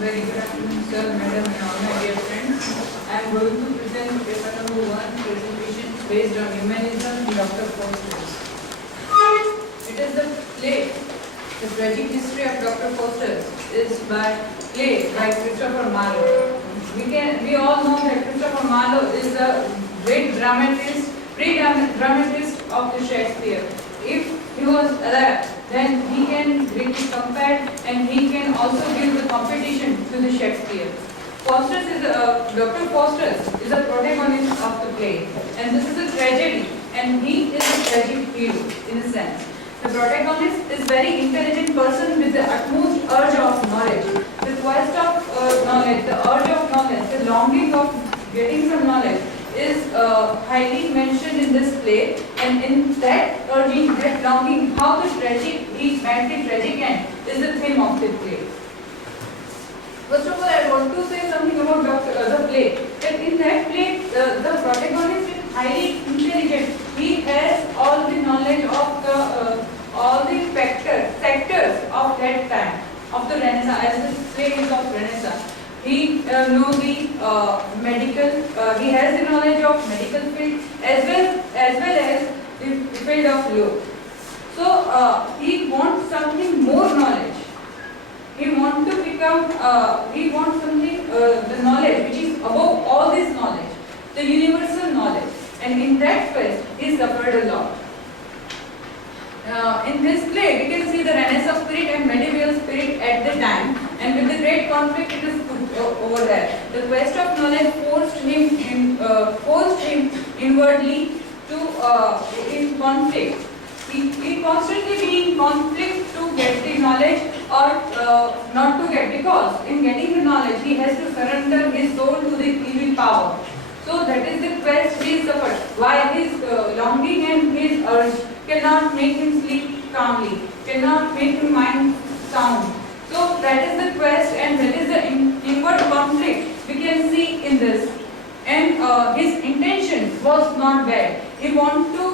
Very good afternoon, sir, madam, and all my dear friends. I am going to present paper number 1, presentation based on humanism in Dr. Faustus. It is a play. The tragic history of Dr. Faustus is by Christopher Marlowe. We all know that Christopher Marlowe is the great dramatist of the Shakespeare. If he was alive, then he can really compare and he can also give the competition to the Shakespeare. Dr. Faustus is a protagonist of the play, and this is a tragedy, and he is a tragic hero in a sense. The protagonist is very intelligent person with the utmost urge of knowledge, the quest of knowledge, the urge of knowledge, the longing of getting some knowledge is highly mentioned in this play, and in that urging, that longing, how the tragic, each madly tragic end is the theme of the play. First of all, I want to say something about the play. That in that play, the protagonist is highly intelligent. He has all the knowledge of all the sectors of that time, of the Renaissance, as the play is of Renaissance. He knows the medical, he has the knowledge of medical field as well as the field of law. So he wants something more knowledge. He wants to become, he wants something, the knowledge which is above all this knowledge, the universal knowledge. And in that quest, he suffered a lot. In this play, we can see the Renaissance spirit and medieval spirit at the time, and with the great conflict it is put over there. The quest of knowledge forced him inwardly to in conflict. He constantly be in conflict to get the knowledge or not to get, because in getting the knowledge he has to surrender his soul to the evil power. So that is the quest he suffered. Why his longing and his urge cannot make him sleep calmly, cannot make his mind sound. So that is the quest, and that is the inward conflict we can see in this. And his intention was not bad. He want to.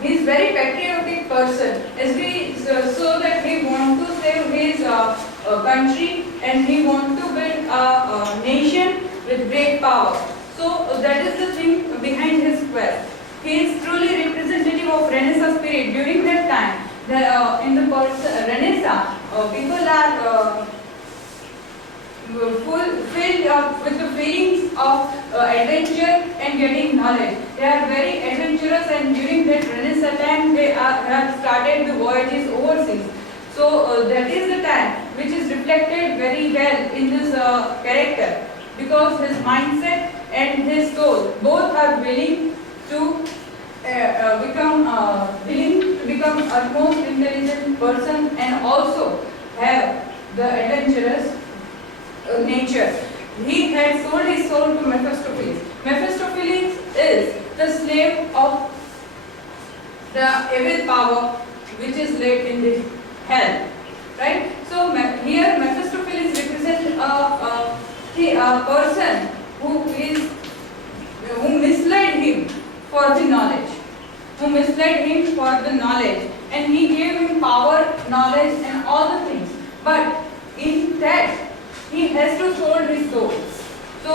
He is very patriotic person. As we so that he want to save his country, and he want to build a nation with great power. So that is the thing behind his quest. He is truly representative of Renaissance spirit. During that time, in the Renaissance, people are filled with the feelings of adventure and getting knowledge. They are very adventurous, and during that Renaissance time, they have started the voyages overseas. So that is the time which is reflected very well in this character, because his mindset and his soul both are willing to become a most intelligent person, and also have the adventurous nature. He had sold his soul to Mephistopheles. Mephistopheles is the slave of the evil power which is laid in the hell, right? So here Mephistopheles represents a person who misled him for the knowledge, and he gave him power, knowledge, and all the things. But in that, he has to sold his soul. So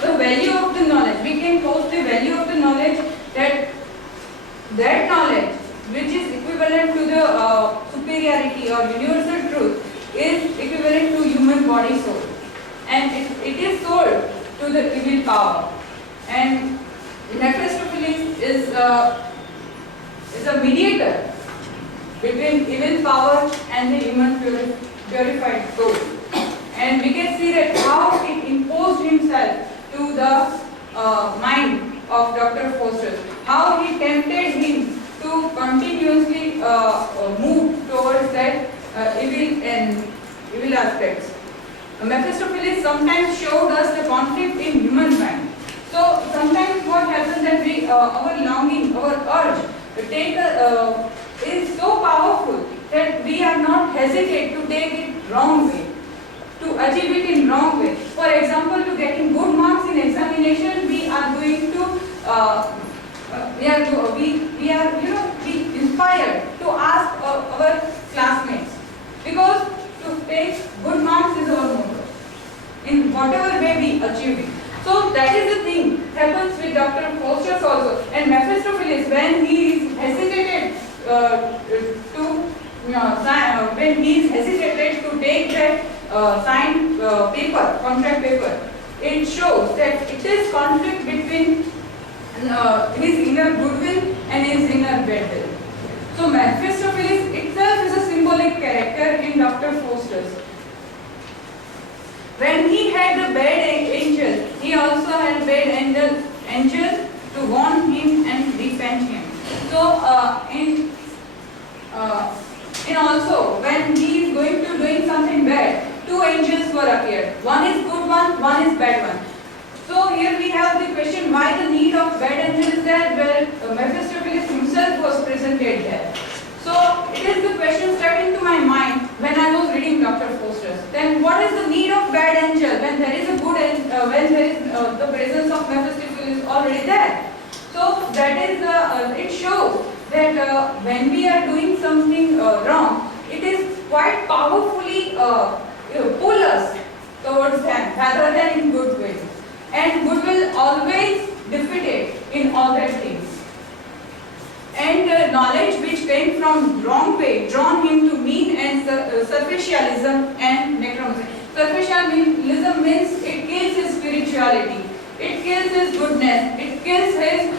the value of the knowledge, we can post the value of the knowledge, that knowledge which is equivalent to the superiority or universal truth is equivalent to human body soul, and it is sold to the evil power. And Mephistopheles is a mediator between evil power and the human purified soul. And we can see that how it imposed himself to the mind of Dr. Faustus, how he tempted him to continuously move towards that evil aspects. Mephistopheles sometimes showed us the conflict in human mind. So sometimes what happens that our longing, our urge is so powerful that we are not hesitate to take it wrong way, to achieve it in wrong way. For example, to getting good marks in examination, we are going to be inspired to ask our classmates, because whatever way we achieve it. So that is the thing happens with Dr. Faustus also. And Mephistopheles, when he is hesitated when he is hesitated to take that signed paper, contract paper, it shows that it is conflict between his inner goodwill and his inner bad will. So Mephistopheles itself is a symbolic character in Dr. Faustus. When he had the bad angel, he also had bad angel to warn him and repent him. So and also when he is going to doing something bad, two angels were appeared. One is good one is bad one. So here we have the question why the need of bad angel is there where Mephistopheles himself was presented there. So it is the question struck into my mind when I was reading Dr. Faustus. Then what is the need of bad angel when there is a good angel, when there is the presence of Mephistopheles already there? So that is it shows that when we are doing something wrong, it is quite powerfully pull us towards them rather than in good way. And good will always defeated in all that things. And knowledge which came from wrong way drawn him to mean and superficialism and necromancy. Superficialism means it kills his spirituality, it kills his goodness, it kills his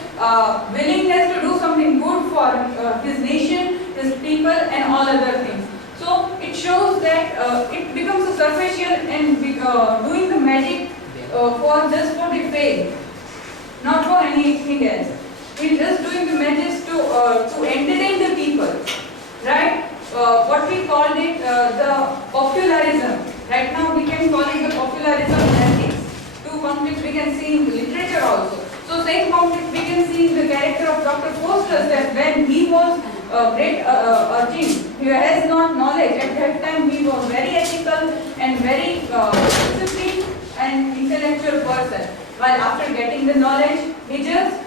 willingness to do something good for his nation, his people and all other things. So it shows that it becomes a superficial and doing the magic for just for the faith, not for anything else. We're just doing the magic to entertain the people, right? What we called it the popularism. Right now we can call it the popularism in ethics. Two conflicts we can see in the literature also. So same conflict we can see in the character of Dr. Faustus, that when he was a great urchin, he has not knowledge. At that time he was very ethical and very disciplined and intellectual person. While after getting the knowledge, he just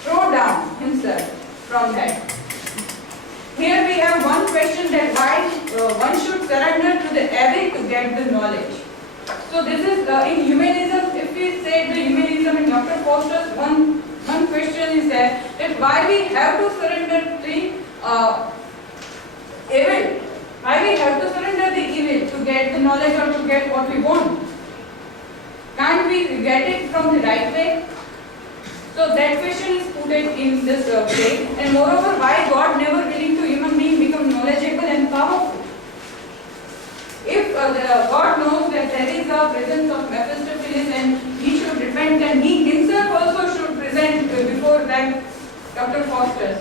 throw down himself from that. Here we have one question that why one should surrender to the abbot to get the knowledge. So this is in humanism, if we say the humanism in Dr. Faustus, one question is that why we have to surrender the evil, why we have to surrender the evil to get the knowledge or to get what we want. Can't we get it from the right way? So that question is put in this way. And moreover, why God never willing to human being become knowledgeable and powerful? If God knows that there is a presence of Mephistopheles and he should repent, then he himself also should present before that Dr. Faustus.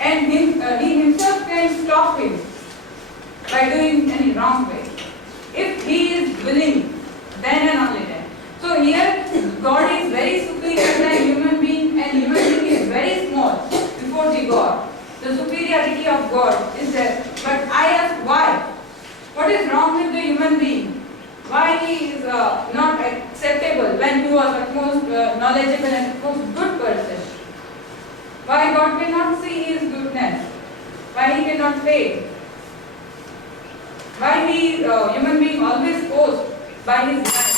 And he himself can stop him by doing any wrong way. If he is willing, then and only then. So here God is very superior than human being and human being is very small before the God. The superiority of God is there. But I ask why? What is wrong with the human being? Why he is not acceptable when he was at most knowledgeable and most good person? Why God cannot see his goodness? Why he cannot fail? Why he human being always posed by his life?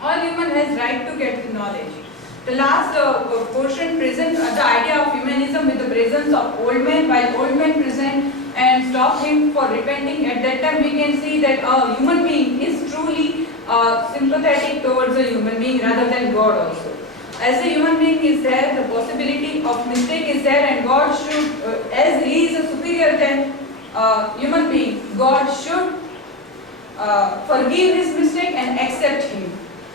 All human has right to get the knowledge. The last portion presents the idea of humanism with the presence of old men, while old men present and stop him for repenting. At that time we can see that a human being is truly sympathetic towards a human being rather than God also. As a human being is there, the possibility of mistake is there, and God should, as he is a superior than human being, God should forgive his mistake and accept him.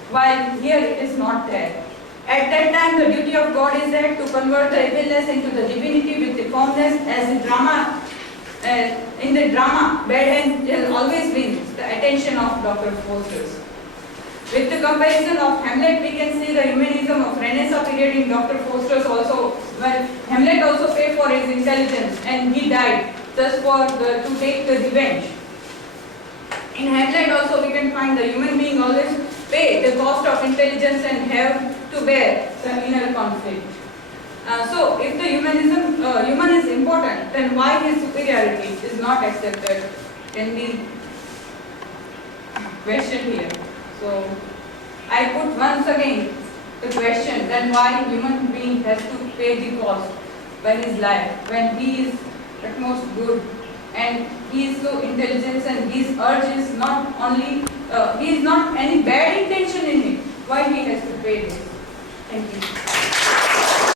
While here it is not there. At that time the duty of God is there to convert the evilness into the divinity with the calmness, as in drama. In the drama, bad angel always wins the attention of Dr. Faustus. With the comparison of Hamlet, we can see the humanism of Renaissance period in Dr. Faustus also. Well, Hamlet also paid for his intelligence and he died just for to take the revenge. In Hamlet also we can find the human being always pay the cost of intelligence and have to bear the inner conflict. So if the human is important, then why his superiority is not accepted can be question here. So I put once again the question, then why human being has to pay the cost by his life when he is at most good and he is so intelligent and his urge is not only, he is not any bad intention in it. Why he has to pay this? Thank you.